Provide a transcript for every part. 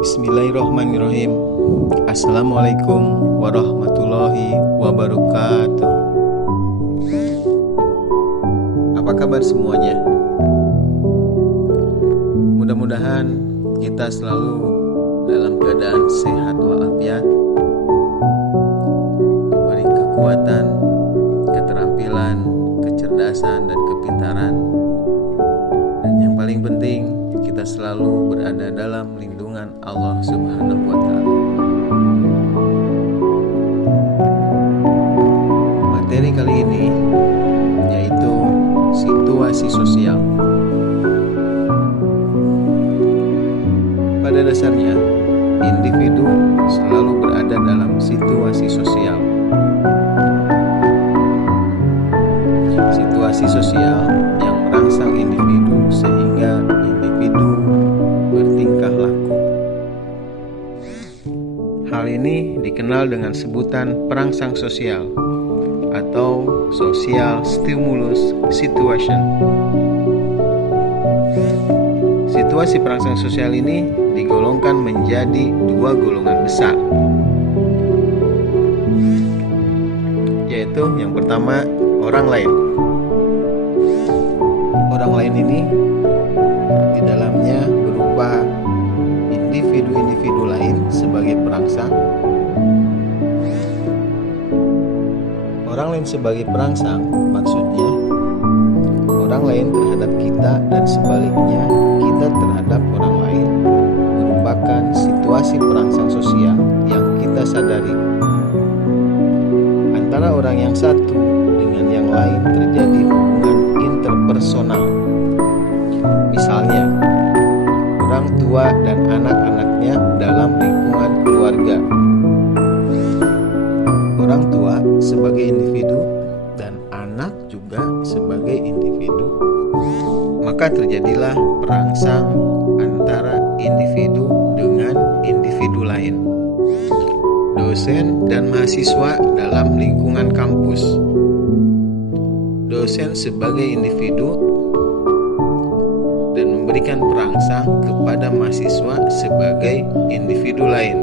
Bismillahirrahmanirrahim. Assalamualaikum warahmatullahi wabarakatuh. Apa kabar semuanya? Mudah-mudahan kita selalu dalam keadaan sehat walafiat, diberi kekuatan, keterampilan, kecerdasan, dan kepintaran. Dan yang paling penting, kita selalu berada dalam lindungan Allah Subhanahu wa Ta'ala. Materi kali ini yaitu situasi sosial. Pada dasarnya, individu selalu berada dalam situasi sosial. Situasi sosial yang merangsang individu sehingga individu bertingkah laku. Hal ini dikenal dengan sebutan perangsang sosial atau social stimulus situation. Situasi perangsang sosial ini digolongkan menjadi dua golongan besar, yaitu yang pertama, orang lain. Orang lain ini di dalamnya berupa individu-individu lain sebagai perangsang. Orang lain sebagai perangsang maksudnya orang lain terhadap kita dan sebaliknya kita terhadap orang lain, merupakan situasi perangsang sosial yang kita sadari. Antara orang yang satu dengan yang lain terjadi hubungan interpersonal. Misalnya, orang tua dan anak-anaknya dalam lingkungan keluarga. Orang tua sebagai individu dan anak juga sebagai individu. Maka terjadilah perangsang antara individu dengan individu lain. Dosen dan mahasiswa dalam lingkungan kampus. Dosen sebagai individu dan memberikan perangsang kepada mahasiswa sebagai individu lain.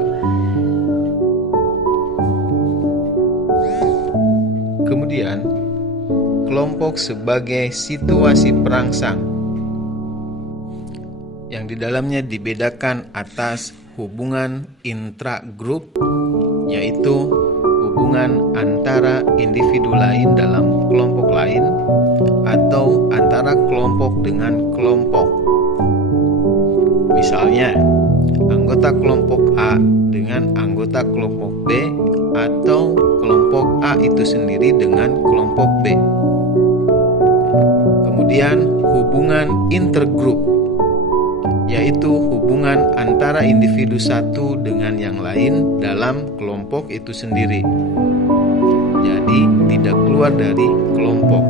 Kemudian, kelompok sebagai situasi perangsang yang di dalamnya dibedakan atas hubungan intragrup, yaitu hubungan antara individu lain dalam kelompok lain atau antara kelompok dengan kelompok. Misalnya, anggota kelompok A dengan anggota kelompok B atau kelompok A itu sendiri dengan kelompok B. Kemudian hubungan intergrup, yaitu hubungan antara individu satu dengan yang lain dalam kelompok itu sendiri. Jadi tidak keluar dari kelompok.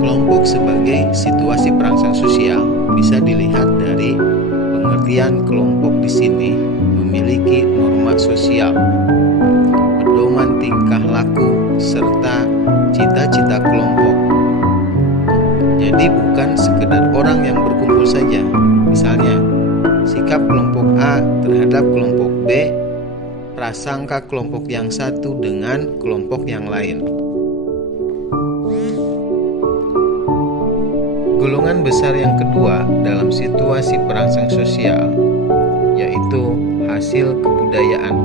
Kelompok sebagai situasi perangsang sosial bisa dilihat dari pengertian kelompok di sini memiliki norma sosial, pedoman tingkah laku, serta cita-cita kelompok. Jadi bukan sekedar orang yang berkumpul saja. Misalnya, sikap kelompok A terhadap kelompok B, prasangka kelompok yang satu dengan kelompok yang lain. Golongan besar yang kedua dalam situasi perangsang sosial yaitu hasil kebudayaan.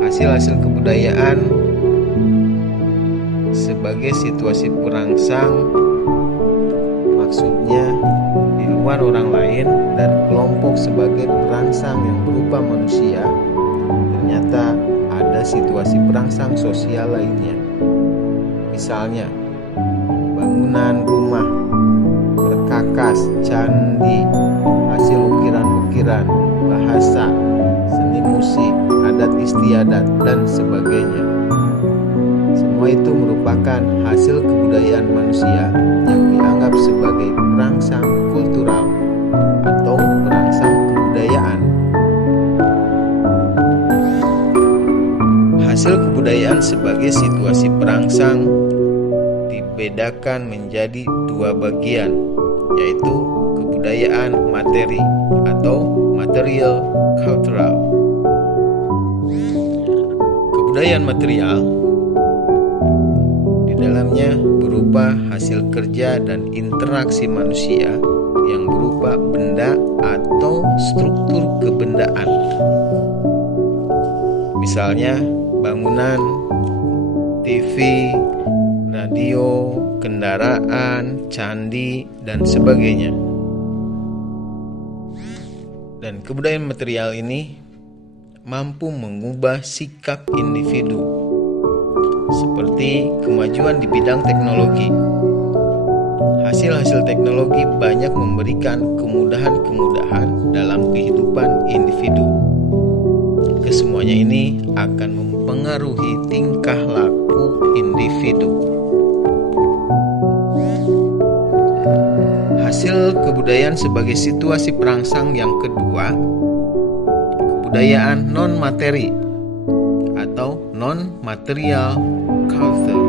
Hasil-hasil kebudayaan sebagai situasi perangsang maksudnya di luar orang lain dan kelompok sebagai perangsang yang berupa manusia, ternyata ada situasi perangsang sosial lainnya. Misalnya, bangunan rumah, perkakas, candi, hasil ukiran-ukiran, bahasa, seni musik, adat istiadat, dan sebagainya. Semua itu merupakan hasil kebudayaan manusia yang dianggap sebagai perangsang kultural atau perangsang kebudayaan. Hasil kebudayaan sebagai situasi perangsang dibedakan menjadi dua bagian, yaitu kebudayaan kebudayaan materi atau material cultural. Kebudayaan material di dalamnya berupa hasil kerja dan interaksi manusia yang berupa benda atau struktur kebendaan. Misalnya bangunan, TV, radio, kendaraan, candi, dan sebagainya. Dan kebudayaan material ini mampu mengubah sikap individu, seperti kemajuan di bidang teknologi. Hasil-hasil teknologi banyak memberikan kemudahan-kemudahan dalam kehidupan individu. Kesemuanya ini akan mempengaruhi tingkah laku individu. Hasil kebudayaan sebagai situasi perangsang yang kedua, kebudayaan non-materi atau non-material culture.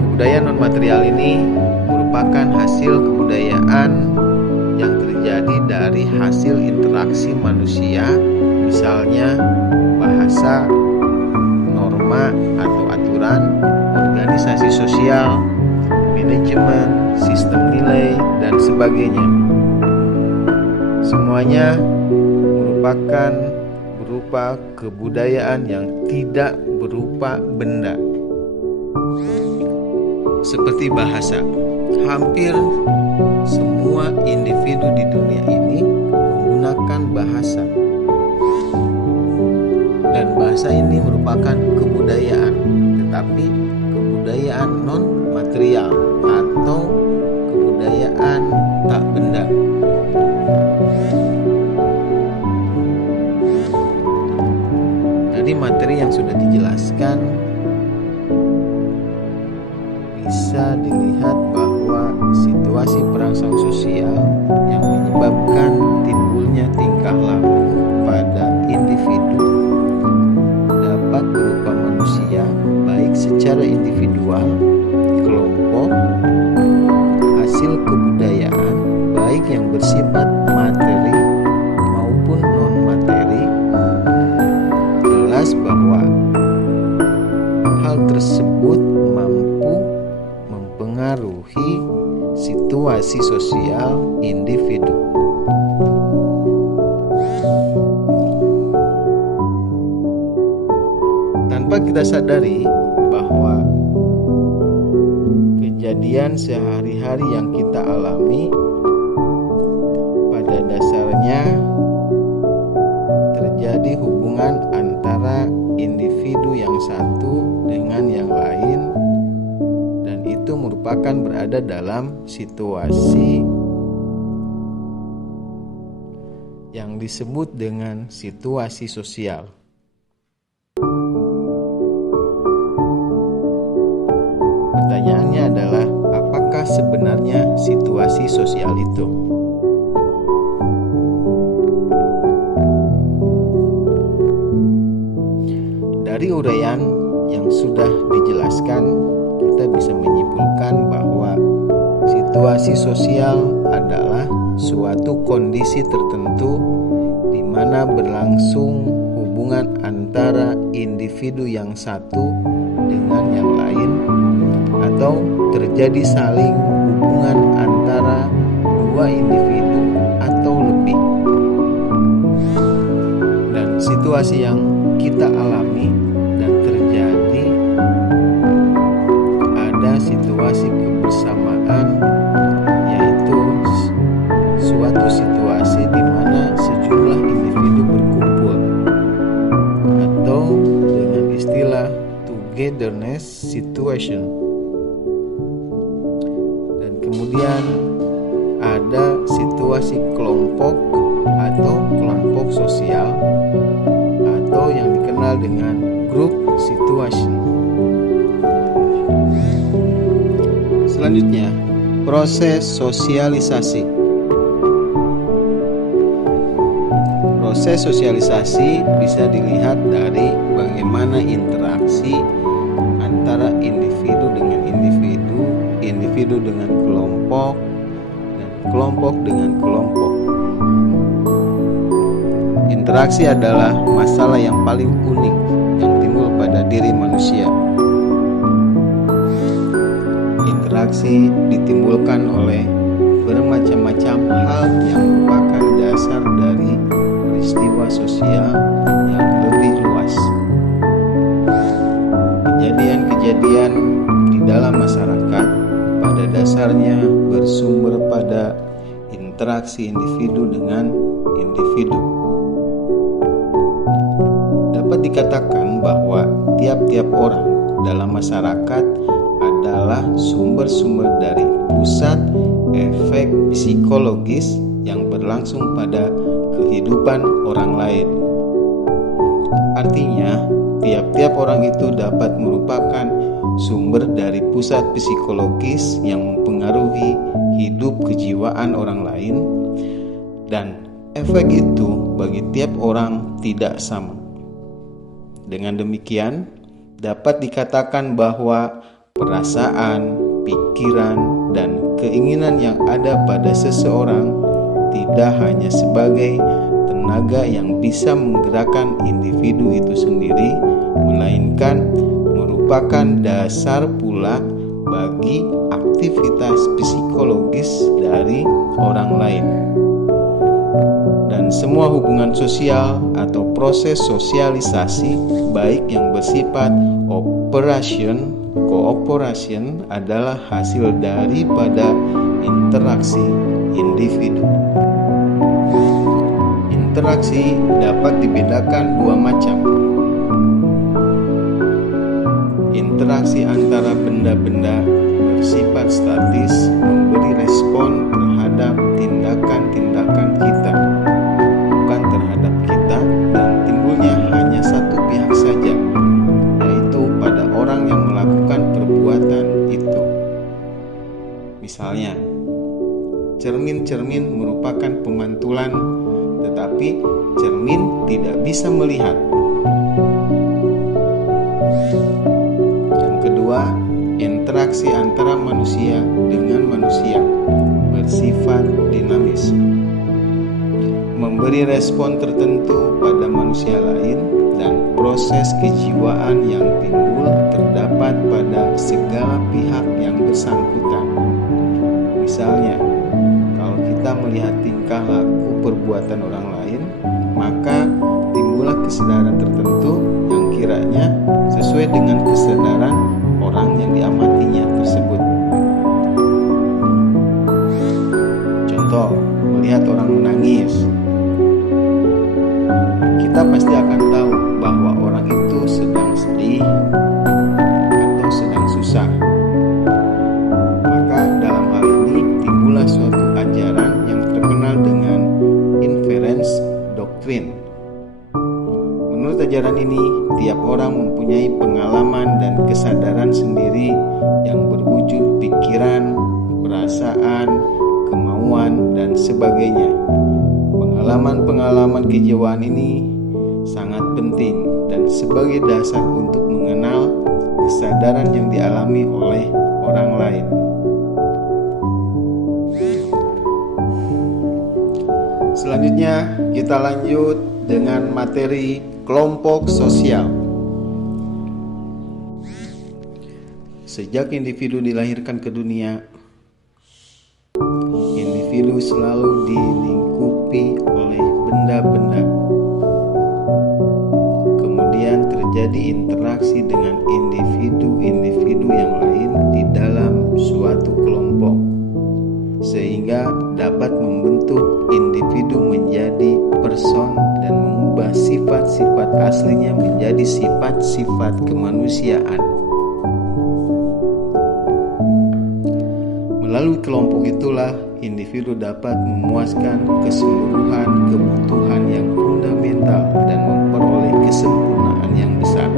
Kebudayaan non-material ini merupakan hasil kebudayaan yang terjadi dari hasil interaksi manusia, misalnya bahasa, norma atau aturan, organisasi sosial, manajemen, sistem nilai, dan sebagainya. Semuanya merupakan berupa kebudayaan yang tidak berupa benda. Seperti bahasa, hampir semua individu di dunia ini menggunakan bahasa. Dan bahasa ini merupakan kebudayaan, tetapi kebudayaan non-material atau kebudayaan tak benda. Dari materi yang sudah dijelaskan, bisa dilihat bahwa situasi perangsang sosial yang menyebabkan timbulnya tingkah laku pada individu dapat berupa manusia, baik secara individual, kelompok, hasil kebudayaan, baik yang bersifat materi maupun non-materi. Jelas bahwa hal tersebut mampu mempengaruhi situasi sosial individu. Tanpa kita sadari bahwa kejadian sehari-hari yang kita alami pada dasarnya terjadi hubungan antara individu yang satu dengan yang lain, dan itu merupakan berada dalam situasi yang disebut dengan situasi sosial. Pertanyaannya adalah, apakah sebenarnya situasi sosial itu? Dari uraian yang sudah dijelaskan, kita bisa menyimpulkan bahwa situasi sosial adalah suatu kondisi tertentu di mana berlangsung hubungan antara individu yang satu dengan yang lain, atau terjadi saling hubungan antara dua individu atau lebih. Dan situasi yang kita alami dan terjadi, ada situasi kebersamaan, yaitu suatu situasi di mana sejumlah individu berkumpul, atau dengan istilah togetherness situation. Dan kemudian ada situasi kelompok atau kelompok sosial, atau yang dikenal dengan group situation. Selanjutnya, proses sosialisasi. Proses sosialisasi bisa dilihat dari bagaimana interaksi antara individu dengan individu, individu dengan kelompok, dan kelompok dengan kelompok. Interaksi adalah masalah yang paling unik yang timbul pada diri manusia. Interaksi ditimbulkan oleh bermacam-macam hal yang merupakan dasar dari peristiwa sosial yang lebih luas. Kejadian-kejadian di dalam masyarakat pada dasarnya bersumber pada interaksi individu dengan individu. Dapat dikatakan bahwa tiap-tiap orang dalam masyarakat adalah sumber-sumber dari pusat efek psikologis yang berlangsung pada kehidupan orang lain. Artinya, tiap-tiap orang itu dapat merupakan sumber dari pusat psikologis yang mempengaruhi hidup kejiwaan orang lain, dan efek itu bagi tiap orang tidak sama. Dengan demikian, dapat dikatakan bahwa perasaan, pikiran, dan keinginan yang ada pada seseorang tidak hanya sebagai tenaga yang bisa menggerakkan individu itu sendiri, melainkan merupakan dasar pula bagi aktivitas psikologis dari orang lain. Dan semua hubungan sosial atau proses sosialisasi, baik yang bersifat kooperasi adalah hasil daripada interaksi individu. Interaksi dapat dibedakan dua macam. Interaksi antara benda-benda bersifat statis memberi respon terhadap tindakan-tindakan kita, bukan terhadap kita, dan timbulnya hanya satu pihak saja, yaitu pada orang yang melakukan perbuatan itu. Misalnya, cermin-cermin merupakan pemantulan, tetapi cermin tidak bisa melihat. Yang kedua, interaksi antara manusia dengan manusia bersifat dinamis, memberi respon tertentu pada manusia lain, dan proses kejiwaan yang timbul terdapat pada segala pihak yang bersangkutan. Misalnya, kalau kita melihat tingkah laku perbuatan orang lain, maka timbullah kesadaran tertentu yang kiranya sesuai dengan kesadaran orang yang diamatinya tersebut. Contoh, melihat orang menangis, kita pasti akan tahu bahwa orang itu sedang sedih atau sedang susah. Maka dalam hal ini timbullah suatu ajaran yang terkenal dengan inference doctrine. Menurut ajaran ini, tiap orang mempunyai pengalaman dan kesadaran sendiri yang berwujud pikiran, perasaan, kemauan, dan sebagainya. Pengalaman-pengalaman kejiwaan ini sangat penting dan sebagai dasar untuk mengenal kesadaran yang dialami oleh orang lain. Selanjutnya kita lanjut dengan materi kelompok sosial. Sejak individu dilahirkan ke dunia, individu selalu dilingkupi oleh benda-benda. Kemudian terjadi interaksi dengan individu-individu yang lain di dalam suatu kelompok, sehingga dapat membentuk individu menjadi person dan mengubah sifat-sifat aslinya menjadi sifat-sifat kemanusiaan. Melalui kelompok itulah individu dapat memuaskan keseluruhan kebutuhan yang fundamental dan memperoleh kesempurnaan yang besar.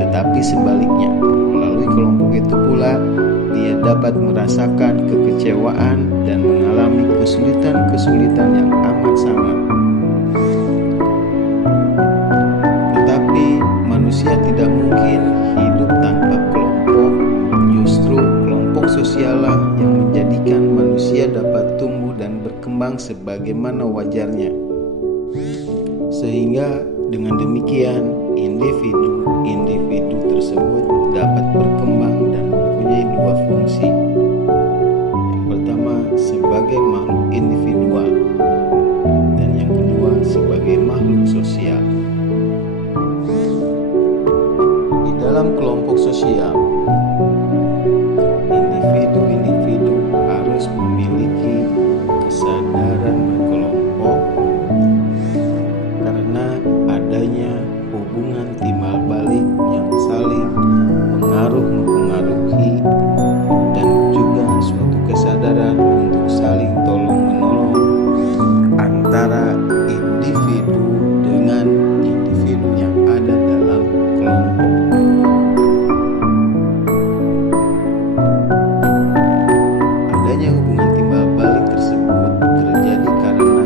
Tetapi sebaliknya, melalui kelompok itu pula dia dapat merasakan kekecewaan dan mengalami kesulitan-kesulitan yang amat sangat. Tetapi manusia tidak mungkin hidup tanpa kelompok. Justru kelompok kelompok sosial lah yang menjadikan manusia dapat tumbuh dan berkembang sebagaimana wajarnya. Sehingga dengan demikian individu tersebut dapat berkembang dan mempunyai dua fungsi. Yang pertama sebagai makhluk individual dan yang kedua sebagai makhluk sosial. Di dalam kelompok sosial, individu harus memiliki kesadaran berkelompok karena adanya hubungan timbal balik yang saling mempengaruhi dan juga suatu kesadaran untuk saling tolong menolong antara individu dengan individu yang ada dalam kelompok. Adanya hubungan timbal balik tersebut terjadi karena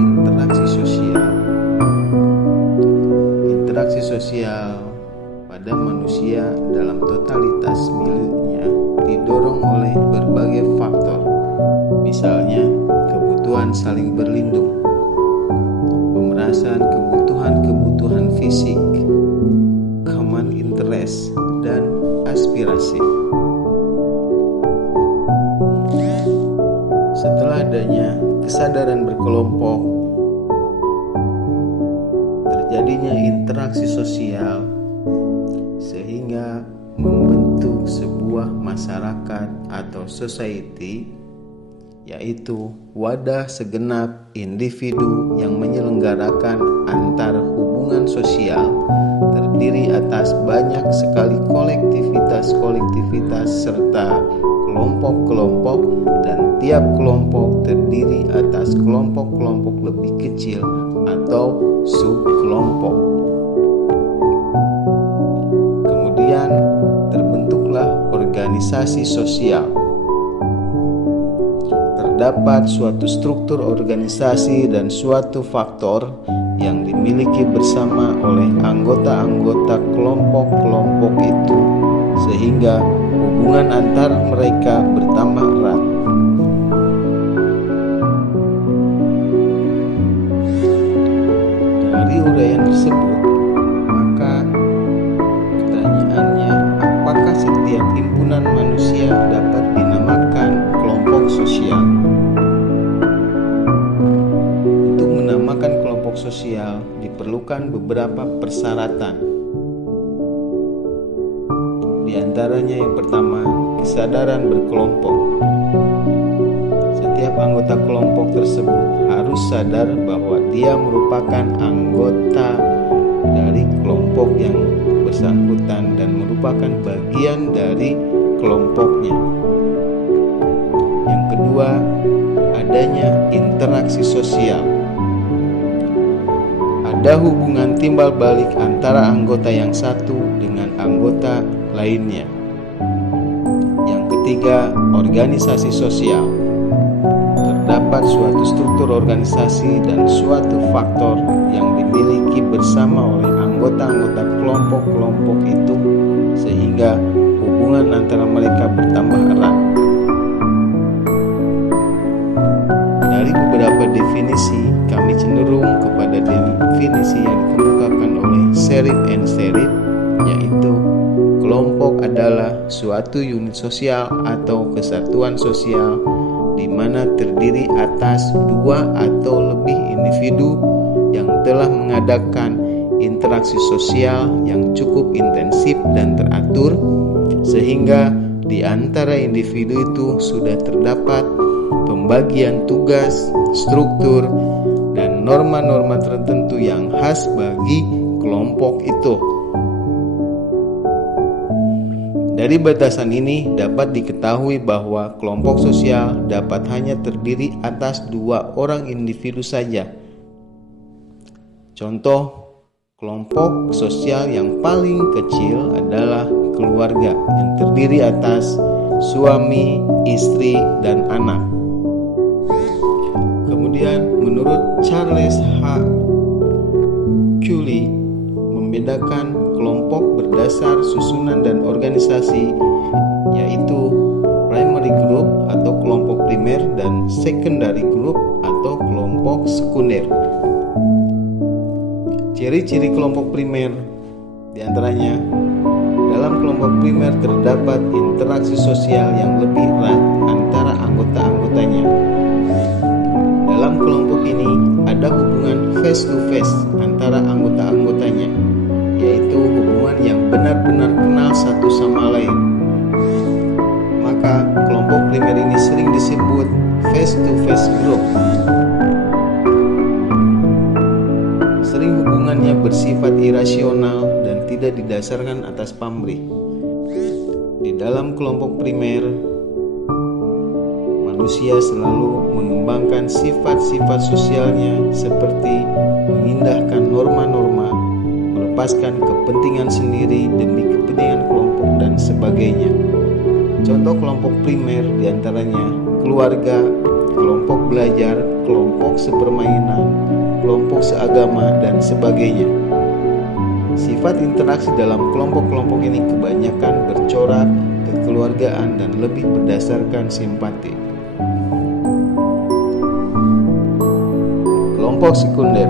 interaksi sosial. Interaksi sosial pada manusia dalam totalitas miliknya didorong oleh berbagai faktor, misalnya kebutuhan saling berlindung, pemerasan kebutuhan fisik, common interest, dan aspirasi. Setelah adanya kesadaran berkelompok, terjadinya interaksi sosial sehingga membentuk sebuah masyarakat atau society, yaitu wadah segenap individu yang menyelenggarakan antar hubungan sosial terdiri atas banyak sekali kolektivitas serta kelompok-kelompok, dan tiap kelompok terdiri atas kelompok-kelompok lebih kecil atau subkelompok. Kemudian terbentuklah organisasi sosial. Terdapat suatu struktur organisasi dan suatu faktor yang dimiliki bersama oleh anggota-anggota kelompok-kelompok itu, sehingga hubungan antar mereka bertambah erat. Dari uraian tersebut, maka pertanyaannya, apakah setiap himpunan manusia dapat dinamakan kelompok sosial? Untuk menamakan kelompok sosial diperlukan beberapa persyaratan. Di antaranya yang pertama, kesadaran berkelompok. Setiap anggota kelompok tersebut harus sadar bahwa dia merupakan anggota dari kelompok yang bersangkutan dan merupakan bagian dari kelompoknya. Yang kedua, adanya interaksi sosial. Ada hubungan timbal balik antara anggota yang satu dengan anggota lainnya. Yang ketiga, organisasi sosial. Terdapat suatu struktur organisasi dan suatu faktor yang dimiliki bersama oleh anggota-anggota kelompok-kelompok itu, sehingga hubungan antara mereka bertambah erat. Dari beberapa definisi, kami cenderung kepada definisi yang dikemukakan oleh Sherif and Sherif, yaitu kelompok adalah suatu unit sosial atau kesatuan sosial di mana terdiri atas dua atau lebih individu yang telah mengadakan interaksi sosial yang cukup intensif dan teratur, sehingga di antara individu itu sudah terdapat pembagian tugas, struktur, dan norma-norma tertentu yang khas bagi kelompok itu. Dari batasan ini dapat diketahui bahwa kelompok sosial dapat hanya terdiri atas dua orang individu saja. Contoh, kelompok sosial yang paling kecil adalah keluarga yang terdiri atas suami, istri, dan anak. Kemudian menurut Charles H. Cooley, membedakan kelompok berdasar susunan dan organisasi, yaitu primary dan secondary group atau kelompok sekunder. Ciri-ciri kelompok primer diantaranya, dalam kelompok primer terdapat interaksi sosial yang lebih erat antara anggota-anggotanya. Dalam kelompok ini ada hubungan face to face antara anggota-anggotanya, yaitu hubungan yang benar-benar kenal satu sama lain. Maka kelompok primer ini sering disebut face to face group. Sering hubungannya bersifat irasional dan tidak didasarkan atas pamrih. Di dalam kelompok primer, manusia selalu mengembangkan sifat-sifat sosialnya seperti mengindahkan norma-norma, melepaskan kepentingan sendiri demi kepentingan kelompok dan sebagainya. Contoh kelompok primer diantaranya keluarga, kelompok belajar, kelompok sepermainan, kelompok seagama, dan sebagainya. Sifat interaksi dalam kelompok-kelompok ini kebanyakan bercorak kekeluargaan dan lebih berdasarkan simpati. Kelompok sekunder,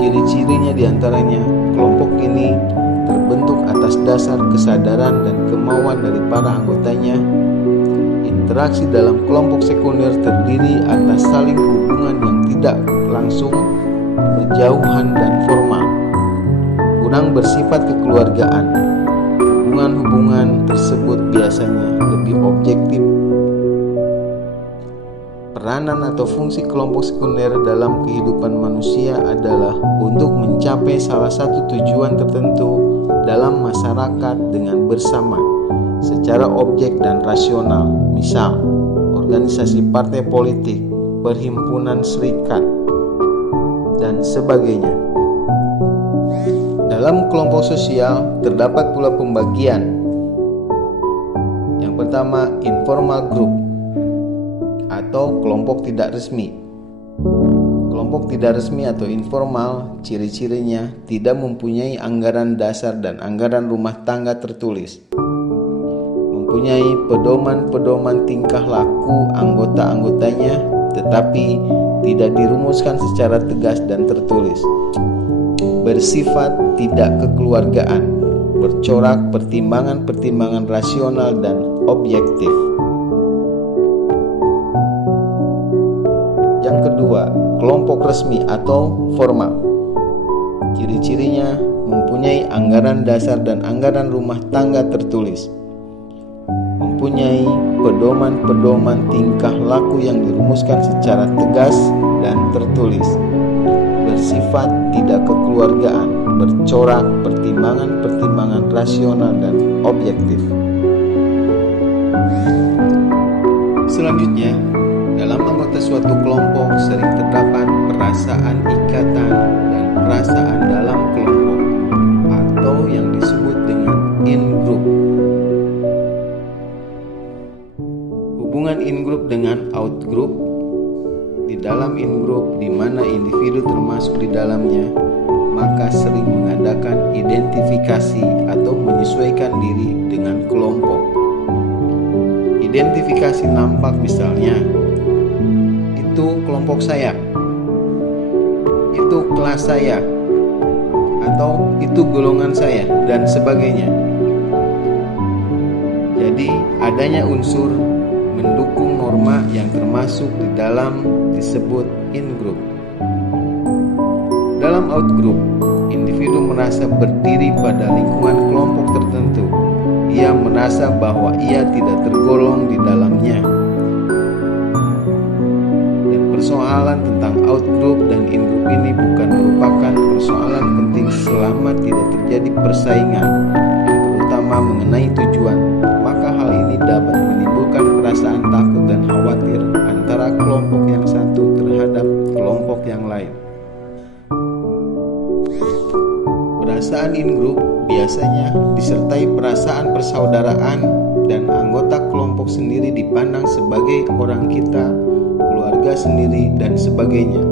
ciri-cirinya diantaranya kelompok ini terbentuk atas dasar kesadaran dan kemauan dari para anggotanya. Interaksi dalam kelompok sekunder terdiri atas saling hubungan yang tidak langsung, berjauhan, dan formal. Kurang bersifat kekeluargaan. Hubungan-hubungan tersebut biasanya lebih objektif. Peranan atau fungsi kelompok sekunder dalam kehidupan manusia adalah untuk mencapai salah satu tujuan tertentu dalam masyarakat dengan bersama, secara objek dan rasional, misal organisasi partai politik, perhimpunan serikat, dan sebagainya. Dalam kelompok sosial terdapat pula pembagian. Yang pertama, informal group atau kelompok tidak resmi. Kelompok tidak resmi atau informal, ciri-cirinya tidak mempunyai anggaran dasar dan anggaran rumah tangga tertulis. Mempunyai pedoman-pedoman tingkah laku anggota-anggotanya, tetapi tidak dirumuskan secara tegas dan tertulis. Bersifat tidak kekeluargaan, bercorak pertimbangan-pertimbangan rasional dan objektif. Yang kedua, kelompok resmi atau formal. Ciri-cirinya mempunyai anggaran dasar dan anggaran rumah tangga tertulis. Mempunyai pedoman-pedoman tingkah laku yang dirumuskan secara tegas dan tertulis. Bersifat tidak kekeluargaan, bercorak pertimbangan-pertimbangan rasional dan objektif. Selanjutnya, dalam anggota suatu kelompok sering terdapat perasaan ikatan dan perasaan dalam kelompok atau yang disebut dengan in-group. Hubungan in-group dengan out-group. Di dalam in-group di mana individu termasuk di dalamnya, maka sering mengadakan identifikasi atau menyesuaikan diri dengan kelompok. Identifikasi nampak misalnya, itu kelompok saya, itu kelas saya, atau itu golongan saya, dan sebagainya. Jadi adanya unsur mendukung norma yang termasuk di dalam disebut in-group. Dalam out-group, individu merasa berdiri pada lingkungan kelompok tertentu. Ia merasa bahwa ia tidak tergolong di dalamnya. Dan persoalan tentang out-group dan in-group ini bukan merupakan persoalan penting selama tidak terjadi persaingan, yang terutama mengenai tujuan. Maka hal ini dapat menimbulkan perasaan takut dan khawatir antara kelompok yang satu terhadap kelompok yang lain. Perasaan in-group biasanya disertai perasaan persaudaraan dan anggota kelompok sendiri dipandang sebagai orang kita, keluarga sendiri, dan sebagainya.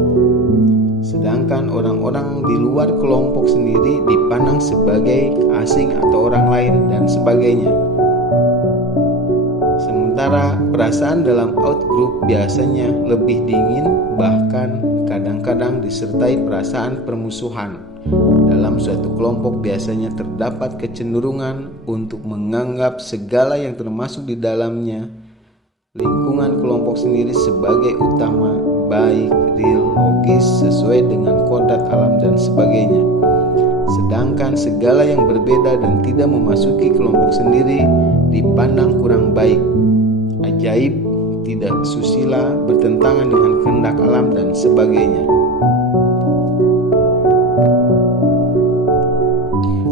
Sedangkan orang-orang di luar kelompok sendiri dipandang sebagai asing atau orang lain dan sebagainya. Sementara perasaan dalam outgroup biasanya lebih dingin, bahkan kadang-kadang disertai perasaan permusuhan. Dalam suatu kelompok biasanya terdapat kecenderungan untuk menganggap segala yang termasuk di dalamnya lingkungan kelompok sendiri sebagai utama, baik, real, logis, sesuai dengan kodrat alam dan sebagainya. Sedangkan segala yang berbeda dan tidak memasuki kelompok sendiri dipandang kurang baik, ajaib, tidak susila, bertentangan dengan kehendak alam dan sebagainya.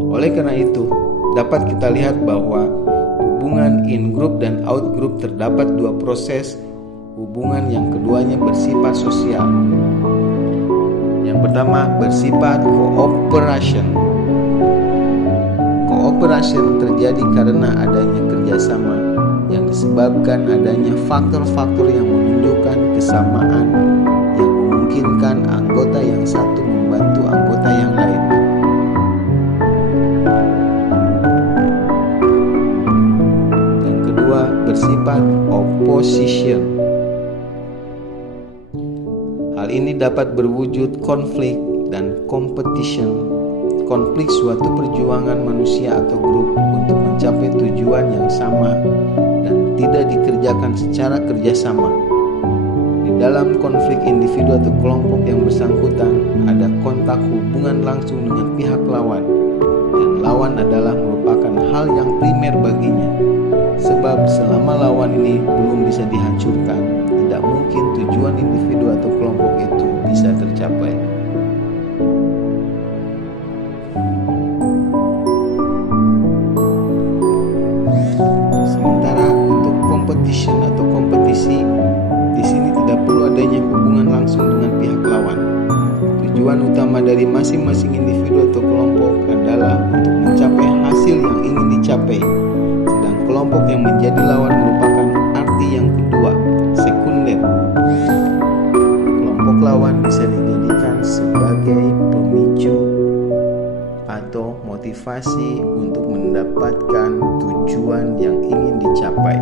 Oleh karena itu, dapat kita lihat bahwa hubungan in-group dan out-group terdapat dua proses hubungan yang keduanya bersifat sosial. Yang pertama bersifat cooperation. Cooperation terjadi karena adanya kerjasama yang disebabkan adanya faktor-faktor yang menunjukkan kesamaan yang memungkinkan anggota yang satu membantu anggota yang lain. Yang kedua bersifat opposition. Hal ini dapat berwujud konflik dan competition. Konflik suatu perjuangan manusia atau grup untuk mencapai tujuan yang sama dan tidak dikerjakan secara kerjasama. Di dalam konflik individu atau kelompok yang bersangkutan ada kontak hubungan langsung dengan pihak lawan, dan lawan adalah merupakan hal yang primer baginya. Sebab selama lawan ini belum bisa dihancurkan, tidak mungkin tujuan individu atau kelompok itu bisa tercapai. Sementara untuk competition atau kompetisi, di sini tidak perlu adanya hubungan langsung dengan pihak lawan. Tujuan utama dari masing-masing individu atau kelompok adalah untuk mencapai hasil yang ingin dicapai. Sedang kelompok yang menjadi lawan merupakan arti yang kedua, sekunder. Kelompok lawan bisa dijadikan sebagai pemicu atau motivasi untuk mendapatkan tujuan yang ingin dicapai.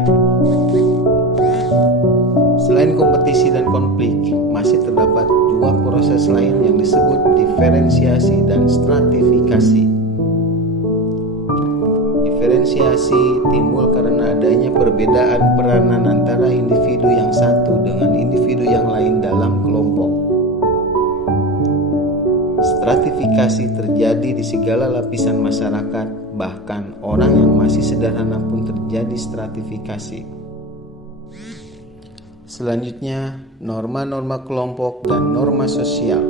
Selain kompetisi dan konflik, masih terdapat dua proses lain yang disebut diferensiasi dan stratifikasi. Diferensiasi timbul karena adanya perbedaan peranan antara individu yang satu dengan individu yang lain dalam kelompok. Stratifikasi terjadi di segala lapisan masyarakat, bahkan orang yang masih sederhana pun terjadi stratifikasi. Selanjutnya, norma-norma kelompok dan norma sosial.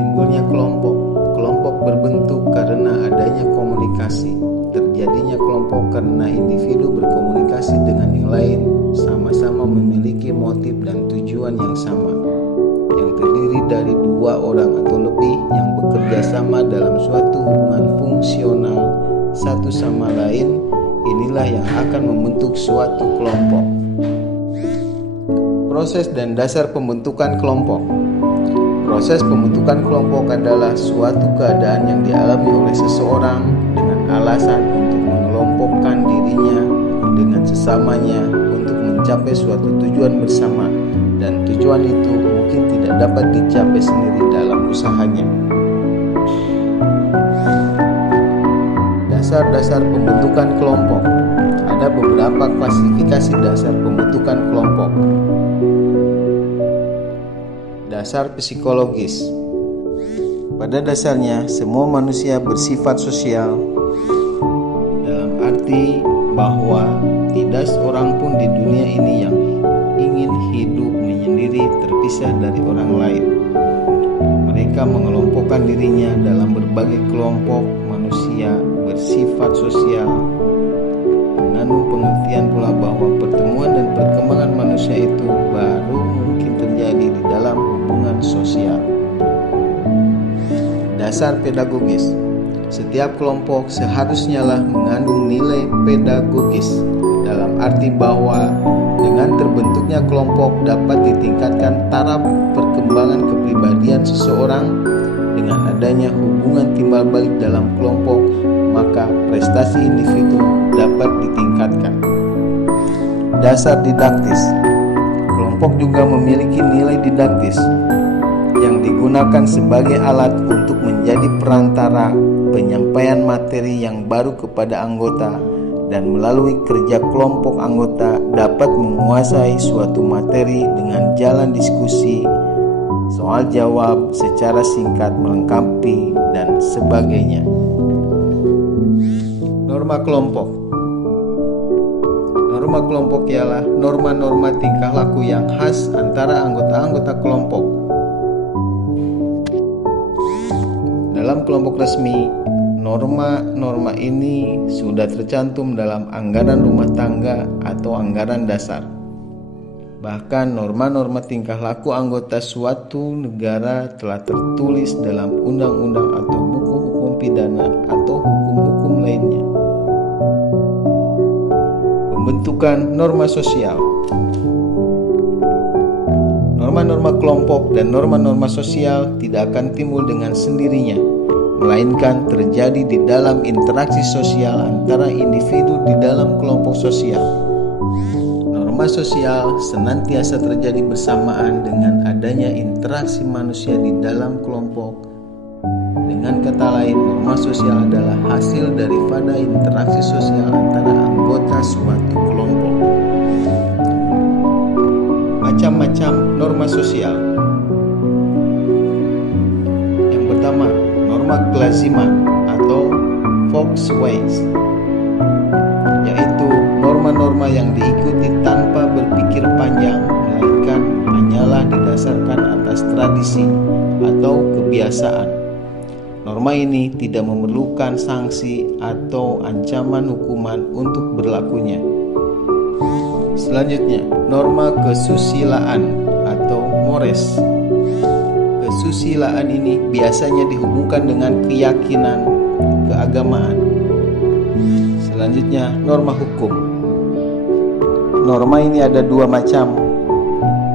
Timbulnya kelompok. Kelompok berbentuk karena adanya komunikasi. Terjadinya kelompok karena individu berkomunikasi dengan yang lain, sama-sama memiliki motif dan tujuan yang sama, yang terdiri dari dua orang atau lebih yang bekerja sama dalam suatu hubungan fungsional satu sama lain. Inilah yang akan membentuk suatu kelompok. Proses dan dasar pembentukan kelompok. Proses pembentukan kelompok adalah suatu keadaan yang dialami oleh seseorang dengan alasan untuk mengelompokkan dirinya dengan sesamanya untuk mencapai suatu tujuan bersama, dan tujuan itu mungkin tidak dapat dicapai sendiri dalam usahanya. Dasar-dasar pembentukan kelompok. Ada beberapa klasifikasi dasar pembentukan kelompok. Dasar psikologis. Pada dasarnya, semua manusia bersifat sosial, dalam arti bahwa tidak seorang pun di dunia ini yang ingin hidup menyendiri terpisah dari orang lain. Mereka mengelompokkan dirinya dalam berbagai kelompok manusia bersifat sosial. Mengandung pengertian pula bahwa pertemuan dan perkembangan manusia itu baru mungkin terjadi di dalam hubungan sosial. Dasar pedagogis. Setiap kelompok seharusnya lah mengandung nilai pedagogis, dalam arti bahwa dengan terbentuknya kelompok dapat ditingkatkan taraf perkembangan kepribadian seseorang. Dengan adanya hubungan timbal balik dalam kelompok, maka prestasi individu dapat ditingkatkan. Dasar didaktis. Kelompok juga memiliki nilai didaktis yang digunakan sebagai alat untuk menjadi perantara penyampaian materi yang baru kepada anggota, dan melalui kerja kelompok anggota dapat menguasai suatu materi dengan jalan diskusi, soal jawab secara singkat melengkapi, dan sebagainya. Norma kelompok. Norma kelompok ialah norma-norma tingkah laku yang khas antara anggota-anggota kelompok. Dalam kelompok resmi, norma-norma ini sudah tercantum dalam anggaran rumah tangga atau anggaran dasar. Bahkan norma-norma tingkah laku anggota suatu negara telah tertulis dalam undang-undang atau buku hukum pidana atau hukum-hukum lainnya. Pembentukan norma sosial. Norma-norma kelompok dan norma-norma sosial tidak akan timbul dengan sendirinya, melainkan terjadi di dalam interaksi sosial antara individu di dalam kelompok sosial. Norma sosial senantiasa terjadi bersamaan dengan adanya interaksi manusia di dalam kelompok. Dengan kata lain, norma sosial adalah hasil daripada interaksi sosial antara anggota suatu kelompok. Macam-macam norma sosial. Yang pertama, norma kelaziman atau Volksways, yaitu norma-norma yang diikuti tanpa berpikir panjang, melainkan hanyalah didasarkan atas tradisi atau kebiasaan. Norma ini tidak memerlukan sanksi atau ancaman hukuman untuk berlakunya. Selanjutnya, norma kesusilaan atau mores. Kesusilaan ini biasanya dihubungkan dengan keyakinan keagamaan. Selanjutnya, norma hukum. Norma ini ada dua macam,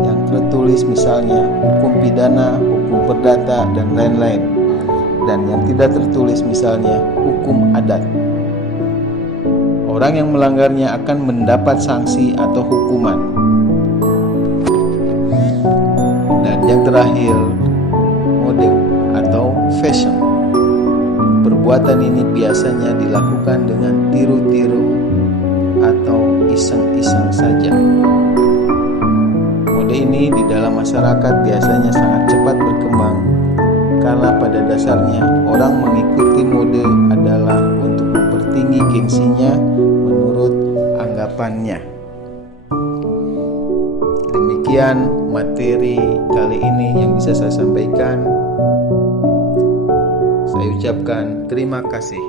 yang tertulis misalnya hukum pidana, hukum perdata, dan lain-lain, dan yang tidak tertulis misalnya hukum adat. Orang yang melanggarnya akan mendapat sanksi atau hukuman. Dan yang terakhir, mode atau fashion. Perbuatan ini biasanya dilakukan dengan tiru-tiru atau iseng-iseng saja. Mode ini di dalam masyarakat biasanya sangat cepat berkembang, karena pada dasarnya orang mengikuti mode adalah untuk mempertinggi gengsinya menurut anggapannya. Demikian materi kali ini yang bisa saya sampaikan. Saya ucapkan terima kasih.